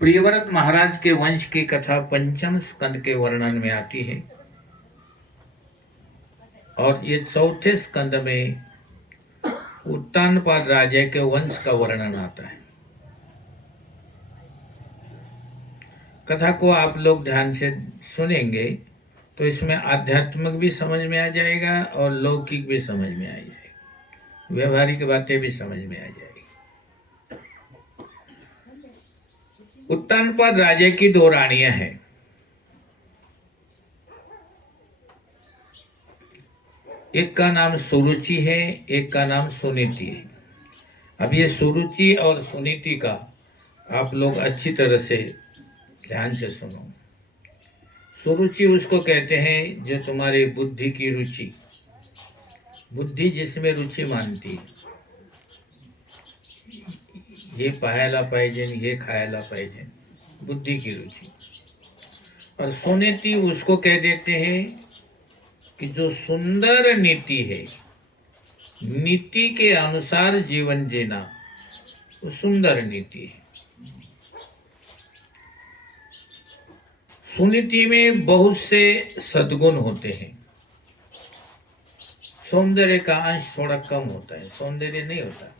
प्रियव्रत महाराज के वंश की कथा पंचम स्कंद के वर्णन में आती है और ये चौथे स्कंद में उत्तानपाद राजा के वंश का वर्णन आता है। कथा को आप लोग ध्यान से सुनेंगे तो इसमें आध्यात्मिक भी समझ में आ जाएगा और लौकिक भी समझ में आ जाएगा, व्यवहारिक बातें भी समझ में आ जाएगी। उत्तानपाद राजा की दो रानियां हैं। एक का नाम सुरुचि है, एक का नाम सुनीति है। अब ये सुरुचि और सुनीति का आप लोग अच्छी तरह से ध्यान से सुनो। सुरुचि उसको कहते हैं जो तुम्हारी बुद्धि की रुचि, बुद्धि जिसमें रुचि मानती है, ये पाहायला पाहिजे, ये खायला पाहिजे, बुद्धि की रुचि। और सुनीति उसको कह देते हैं कि जो सुंदर नीति है, नीति के अनुसार जीवन जीना, वो सुंदर नीति है। सुनीति में बहुत से सद्गुण होते हैं। सौंदर्य का अंश थोड़ा कम होता है, सौंदर्य नहीं होता,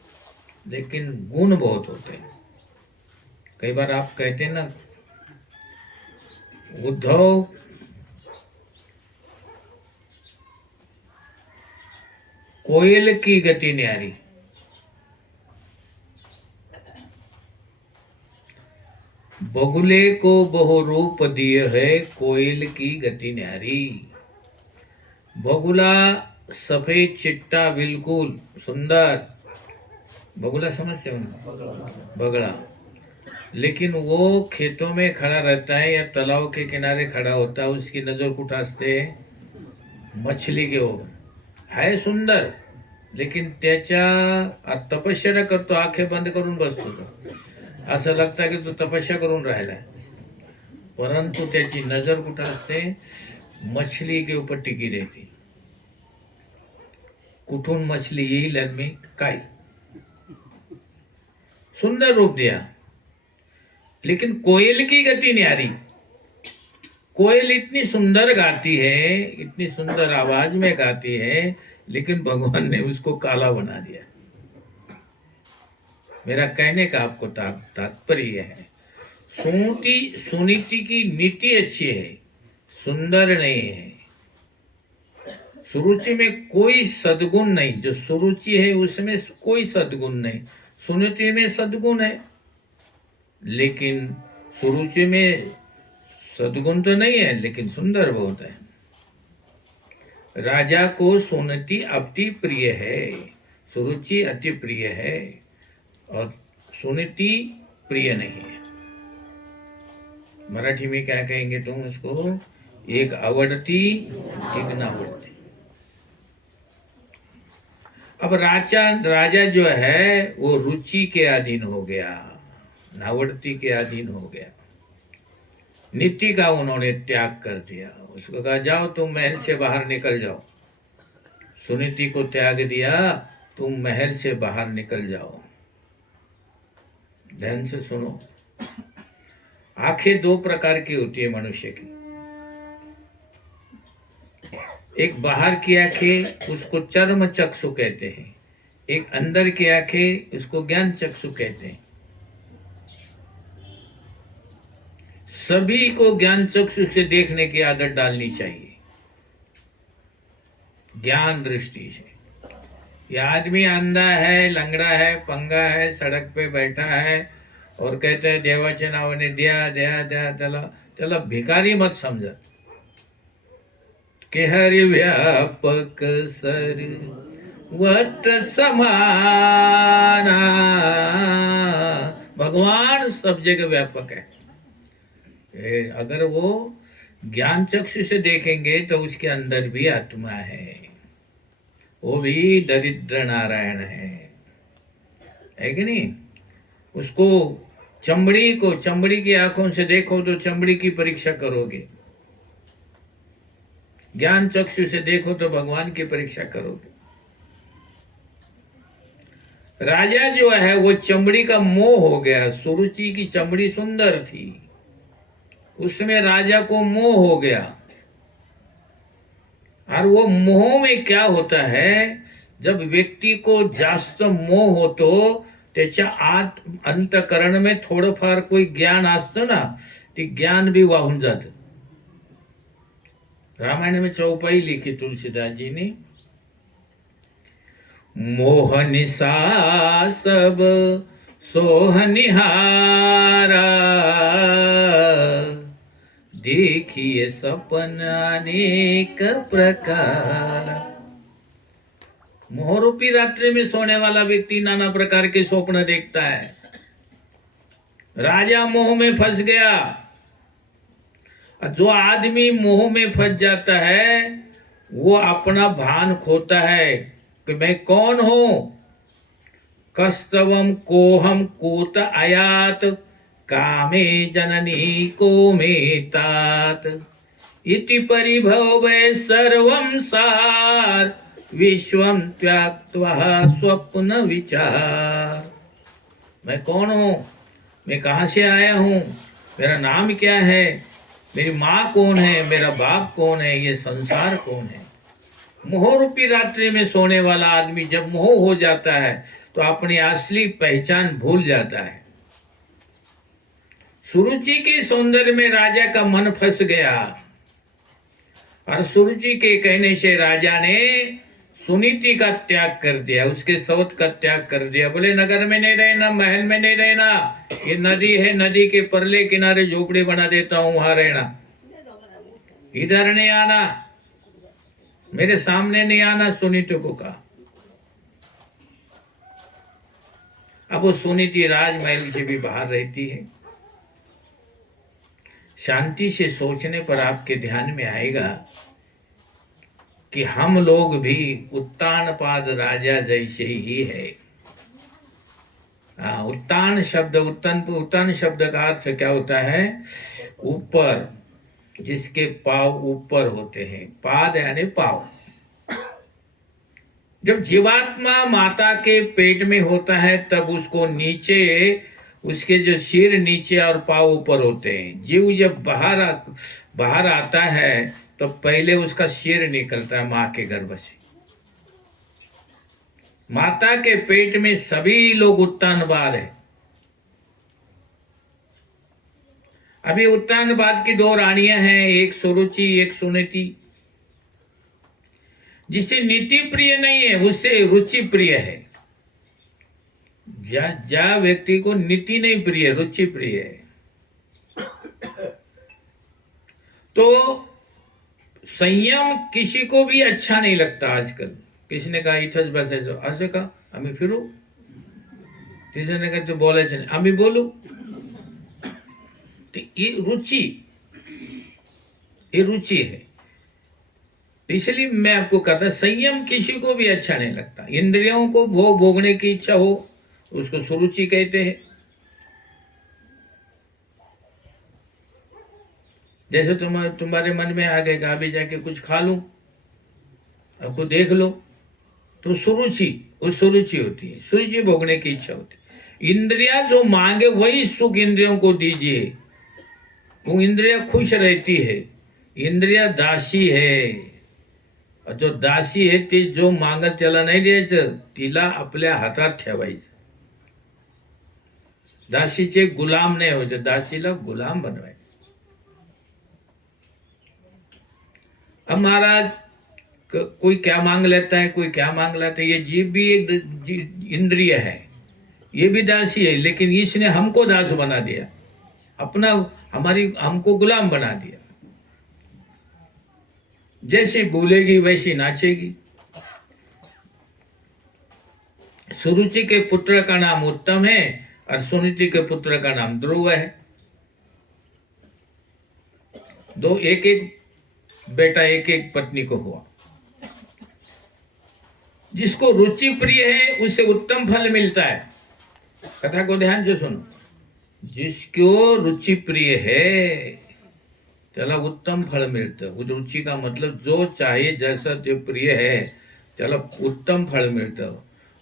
लेकिन गुण बहुत होते हैं। कई बार आप कहते हैं ना, उद्धव कोयल की गति न्यारी, बगुले को बहु रूप दिए है कोयल की गति न्यारी। बगुला सफेद चिट्टा बिल्कुल सुंदर, बगुला समझते हो ना, बगड़ा, लेकिन वो खेतों में खड़ा रहता है या तालाब के किनारे खड़ा होता है, उसकी नजर कुठासते मछली के ओर है सुंदर, लेकिन त्याच्या तपश्चर्या करतो, आंखें बंद करून बसतो तो, असं लागतं की तो तपस्या करून राहिलाय, परंतु त्याची नजर कुठं असते, मछली के ऊपर टिकी रहती। कुठून मछली येईल आणि मी काय, सुंदर रूप दिया। लेकिन कोयल की गति न्यारी, कोयल इतनी सुंदर गाती है, इतनी सुंदर आवाज में गाती है, लेकिन भगवान ने उसको काला बना दिया। मेरा कहने का आपको तात्पर्य है, सुनीति की नीति अच्छी है, सुंदर नहीं है। सुरुचि में कोई सद्गुण नहीं, जो सुरुचि है उसमें कोई सद्गुण नहीं, सुनीति में सद्गुण है, लेकिन सुरुचि में सद्गुण तो नहीं है, लेकिन सुंदर बहुत है। राजा को सुनीति अति प्रिय है, सुरुचि अति प्रिय है और सुनीति प्रिय नहीं है। मराठी में क्या कहेंगे तुम उसको, एक आवडती एक नावडती। अब राजा जो है वो रुचि के अधीन हो गया, नावडती के अधीन हो गया, नीति का उन्होंने त्याग कर दिया। उसको कहा जाओ तुम महल से बाहर निकल जाओ, सुनीति को त्याग दिया, तुम महल से बाहर निकल जाओ। ध्यान से सुनो, आंखें दो प्रकार की होती है मनुष्य की, एक बाहर की आंखें उसको चर्म चक्षु कहते हैं, एक अंदर की आंखें उसको ज्ञान चक्षु कहते हैं। सभी को ज्ञान चक्षु से देखने की आदत डालनी चाहिए, ज्ञान दृष्टि से। यह आदमी अंधा है, लंगड़ा है, पंगा है, सड़क पे बैठा है और कहते हैं देवाचे नावाने द्या द्या द्या, त्याला भिकारी मत समझा। के हरि व्यापक सर वत समाना, भगवान सब जगह व्यापक है। अगर वो ज्ञान चक्षु से देखेंगे तो उसके अंदर भी आत्मा है, वो भी दरिद्र नारायण है कि नहीं। उसको चमड़ी की आंखों से देखो तो चमड़ी की परीक्षा करोगे, ज्ञान चक्षु से देखो तो भगवान की परीक्षा करोगे। राजा जो है वो चमड़ी का मोह हो गया। सुरुचि की चमड़ी सुंदर थी, उसमें राजा को मोह हो गया। और वो मोह में क्या होता है, जब व्यक्ती को जास्त मोह होतो त्याच्या आत अंतकरण में थोडंफार कोई ज्ञान असतं ना, ते ज्ञान भी वाहून जात। रामायण में चौपाई लिखी तुलसीदास जी ने, मोहनिसा सब सोहनिहारा, देखिए सपन अनेक प्रकार। मोहरूपी रात्रि में सोने वाला व्यक्ति नाना प्रकार के स्वप्न देखता है। राजा मोह में फंस गया। जो आदमी मोह में फंस जाता है वो अपना भान खोता है कि मैं कौन हूं। कस्तवम कोहम कूत आयात, कामे जननी को मेतात, इति परिभव सर्वं सार, विश्वम त्याक्त्वा स्वप्न विचार। मैं कौन हूं, मैं कहां से आया हूं, मेरा नाम क्या है, मेरी माँ कौन है, मेरा बाप कौन है, ये संसार कौन है। मोह रूपी रात्रि में सोने वाला आदमी जब मोह हो जाता है तो अपनी असली पहचान भूल जाता है। सुरुचि के सौंदर्य में राजा का मन फंस गया और सुरुचि के कहने से राजा ने सुनीति का त्याग कर दिया, उसके सौत का त्याग कर दिया। बोले नगर में नहीं रहना, महल में नहीं रहना, ये नदी है, नदी के परले किनारे झोपड़ी बना देता हूं, वहां रहना, इधर नहीं आना, मेरे सामने नहीं आना। सुनीति को कहा। अब वो सुनीति राजमहल से भी बाहर रहती है। शांति से सोचने पर आपके ध्यान में आएगा कि हम लोग भी उत्तानपाद राजा जैसे ही है। उत्तान शब्द, उत्तान शब्द का अर्थ क्या होता है, ऊपर, जिसके पाव ऊपर होते हैं। पाद यानी पाव। जब जीवात्मा माता के पेट में होता है तब उसको नीचे, उसके जो सिर नीचे और पाव ऊपर होते हैं। जीव जब बाहर आता है तो पहले उसका सिर निकलता है माँ के गर्भ से। माता के पेट में सभी लोग उत्तानपाद है। अभी उत्तानपाद की दो रानियां हैं, एक सुरुचि एक सुनीति। जिसे नीति प्रिय नहीं है उससे रुचि प्रिय है। जा व्यक्ति को नीति नहीं प्रिय, रुचि प्रिय है। तो संयम किसी को भी अच्छा नहीं लगता आजकल। किसी ने कहा इथच बसायचो, असं का आम्ही फिरू, तिसरे का तो बोलायचं नाही, आम्ही बोलू। तो ये रुचि है। इसलिए मैं आपको कहता, संयम किसी को भी अच्छा नहीं लगता। इंद्रियों को भोगने की इच्छा हो उसको सुरुचि कहते हैं। जैसे तुम्हारे मन में आ गया अभी जाके कुछ खा लूं, आपको देख लो, तो सुरुचि, वो सुरुचि होती है। सुरुचि भोगने की इच्छा होती है। इंद्रिया जो मांगे वही सुख इंद्रियों को दीजिए, वो इंद्रिया खुश रहती है। इंद्रिया दासी है, और जो दासी आहे ती जो मागत त्याला नाही द्यायचं, तिला आपल्या हातात ठेवायचं। दासीचे गुलाम नाही व्हायचे, दासीला गुलाम बनवायचं। अब महाराज कोई क्या मांग लेता है, कोई क्या मांग लेता है। ये जीव भी एक इंद्रिय है, ये भी दासी है, लेकिन इसने हमको दास बना दिया, अपना हमको गुलाम बना दिया। जैसे बोलेगी वैसी नाचेगी। सुरुचि के पुत्र का नाम उत्तम है और सुनीति के पुत्र का नाम ध्रुव है। दो एक बेटा एक पत्नी को हुआ। जिसको रुचि प्रिय है उससे उत्तम फल मिलता है। कथा को ध्यान से सुनो। जिसको रुचि प्रिय है त्याला उत्तम फल मिळतं। रुचि का मतलब जो चाहे जैसा जो प्रिय है त्याला उत्तम फल मिळतं।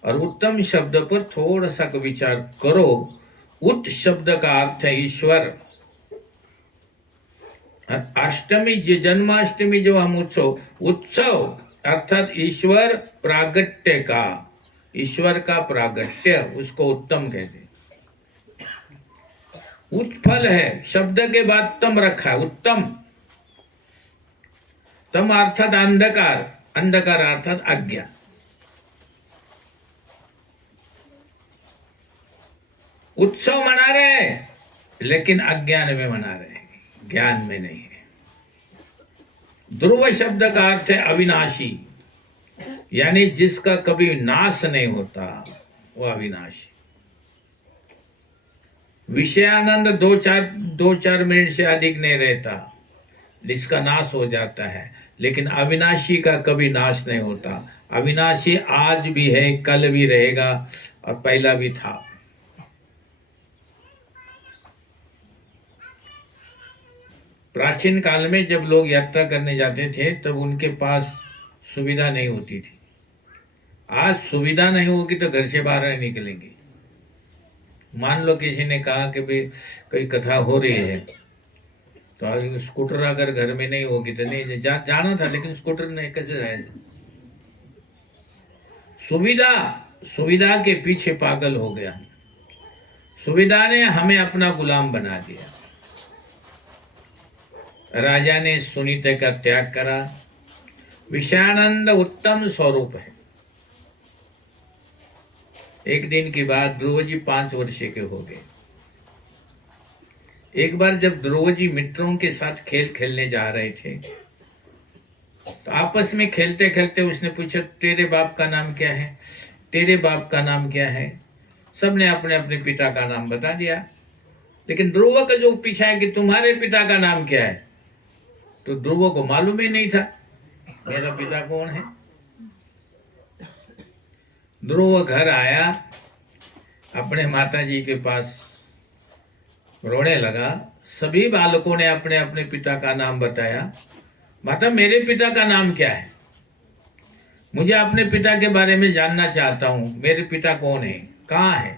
और उत्तम शब्द पर थोड़ा सा विचार करो। उत शब्द का अर्थ है ईश्वर। अष्टमी जो जन्माष्टमी जो हम उत्सव अर्थात ईश्वर प्रागट्य का, ईश्वर का प्रागट्य, उसको उत्तम कहते हैं। उत्फल है, शब्द के बाद तम रखा है, उत्तम। तम अर्थात अंधकार, अंधकार अर्थात अज्ञान। उत्सव मना रहे हैं लेकिन अज्ञान में मना रहे हैं, ज्ञान में नहीं है। ध्रुव शब्द का अर्थ है अविनाशी, यानी जिसका कभी नाश नहीं होता, वो अविनाशी। विषयानंद दो चार मिनट से अधिक नहीं रहता, जिसका नाश हो जाता है, लेकिन अविनाशी का कभी नाश नहीं होता। अविनाशी आज भी है, कल भी रहेगा और पहला भी था। प्राचीन काल में जब लोग यात्रा करने जाते थे तब उनके पास सुविधा नहीं होती थी। आज सुविधा नहीं होगी तो घर से बाहर नहीं निकलेंगे। मान लो किसी ने कहा कि भाई कोई कथा हो रही है, तो आज स्कूटर अगर घर में नहीं होगी तो नहीं जाना था, लेकिन स्कूटर नहीं, कैसे जाएगा। सुविधा के पीछे पागल हो गया। सुविधा ने हमें अपना गुलाम बना दिया। राजा ने सुनीति का त्याग करा। विषयानंद उत्तम स्वरूप है। एक दिन की बात, ध्रुव जी 5 वर्ष के हो गए। एक बार जब ध्रुव जी मित्रों के साथ खेल खेलने जा रहे थे, तो आपस में खेलते खेलते उसने पूछा, तेरे बाप का नाम क्या है, तेरे बाप का नाम क्या है। सबने अपने अपने पिता का नाम बता दिया, लेकिन ध्रुव का जो पीछा है कि तुम्हारे पिता का नाम क्या है, तो ध्रुव को मालूम ही नहीं था मेरा पिता कौन है। ध्रुव घर आया, अपने माता जी के पास रोने लगा। सभी बालकों ने अपने अपने पिता का नाम बताया। माता, मेरे पिता का नाम क्या है, मुझे अपने पिता के बारे में जानना चाहता हूं, मेरे पिता कौन है, कहाँ है।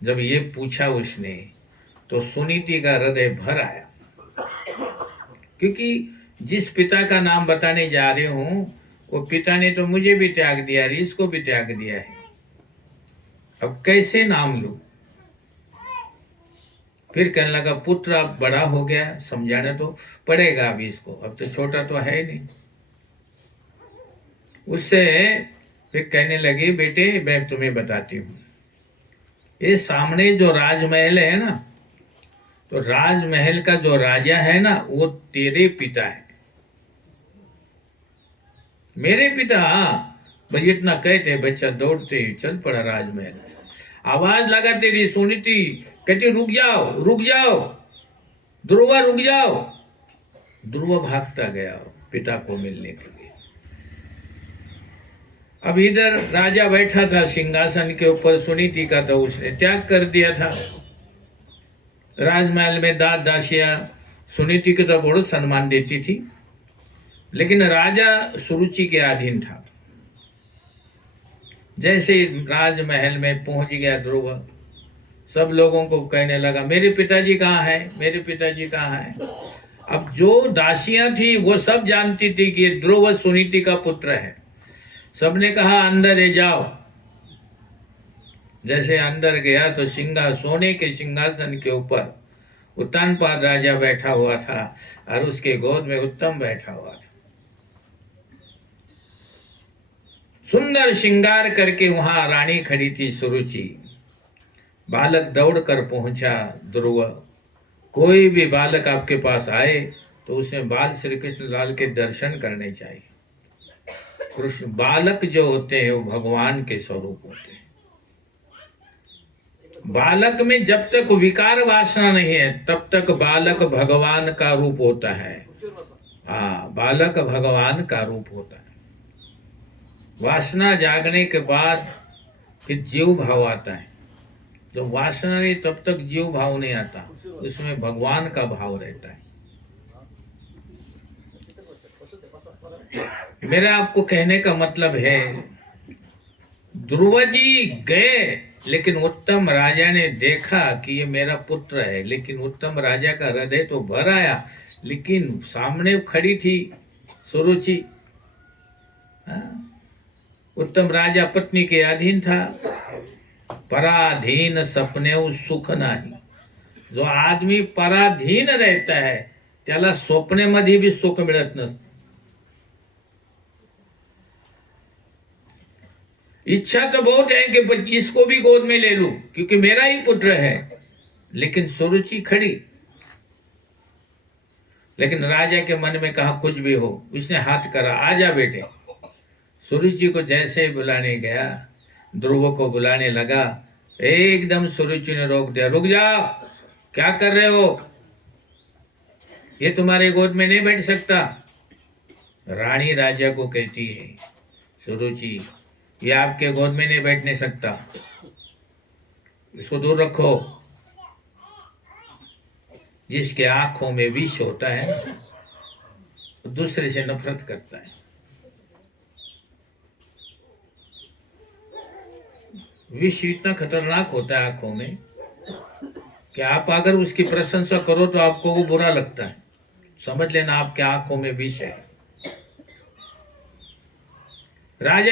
जब ये पूछा उसने तो सुनीति का हृदय भर आया, क्योंकि जिस पिता का नाम बताने जा रहे हूं वो पिता ने तो मुझे भी त्याग दिया, इसको भी त्याग दिया है। अब कैसे नाम लूं। फिर कहने लगा, पुत्र अब बड़ा हो गया, समझाना तो पड़ेगा अभी इसको, अब तो छोटा तो है नहीं। उससे फिर कहने लगी, बेटे मैं तुम्हें बताती हूँ, ये सामने जो राजमहल है ना, तो राजमहल का जो राजा है ना, वो तेरे पिता है। मेरे पिता? भाई इतना कहते बच्चा दौड़ते ही चल पड़ा राजमहल। आवाज लगा तेरी सुनीति, कहती रुक जाओ रुक जाओ, ध्रुव रुक जाओ। ध्रुव भागता गया पिता को मिलने के लिए। अब इधर राजा बैठा था सिंहासन के ऊपर, सुनीति का तो उसने त्याग कर दिया था। राजमहल में दास दासियां सुनीति को तो बहुत सम्मान देती थी, लेकिन राजा सुरुचि के अधीन था। जैसे राजमहल में पहुंच गया ध्रुव, सब लोगों को कहने लगा, मेरे पिताजी कहाँ है, मेरे पिताजी कहाँ है। अब जो दासियां थी वो सब जानती थी कि ध्रुव सुनीति का पुत्र है। सबने कहा अंदर ले जाओ। जैसे अंदर गया तो सोने के सिंहासन के ऊपर उत्तानपाद राजा बैठा हुआ था और उसके गोद में उत्तम बैठा हुआ था। सुंदर श्रृंगार करके वहां रानी खड़ी थी सुरुचि। बालक दौड़कर पहुंचा ध्रुव। कोई भी बालक आपके पास आए तो उसमें बाल श्री कृष्ण लाल के दर्शन करने चाहिए। कृष्ण बालक जो होते हैं वो भगवान के स्वरूप होते हैं। बालक में जब तक विकार वासना नहीं है तब तक बालक भगवान का रूप होता है। हाँ, बालक भगवान का रूप होता है। वासना जागने के बाद फिर जीव भाव आता है। जब वासना नहीं तब तक जीव भाव नहीं आता, उसमें भगवान का भाव रहता है। मेरा आपको कहने का मतलब है ध्रुव जी गए, लेकिन उत्तम राजा ने देखा कि ये मेरा पुत्र है, लेकिन उत्तम राजा का हृदय तो भर आया, लेकिन सामने खड़ी थी सुरुचि। हाँ? उत्तम राजा पत्नी के अधीन था। पराधीन सपने सुख नाही। जो आदमी पराधीन रहता है त्याला स्वप्नेमध्ये भी सुख मिळत नसतं। इच्छा तो बहुत है कि इसको भी गोद में ले लूं क्योंकि मेरा ही पुत्र है, लेकिन सुरुचि खड़ी। लेकिन राजा के मन में कहा कुछ भी हो, उसने हाथ करा, आजा बेटे। सुरुचि को जैसे ही बुलाने गया, ध्रुव को बुलाने लगा, एकदम सुरुचि ने रोक दिया, रुक जाओ, क्या कर रहे हो, ये तुम्हारे गोद में नहीं बैठ सकता। रानी राजा को कहती है, सुरुचि ये आपके गोद में नहीं बैठने सकता, इसको दूर रखो। जिसके आंखों में विष होता है ना, दूसरे से नफरत करता है। विष इतना खतरनाक होता है आंखों में कि आप अगर उसकी प्रशंसा करो तो आपको वो बुरा लगता है। समझ लेना आपके आंखों में विष है। राजा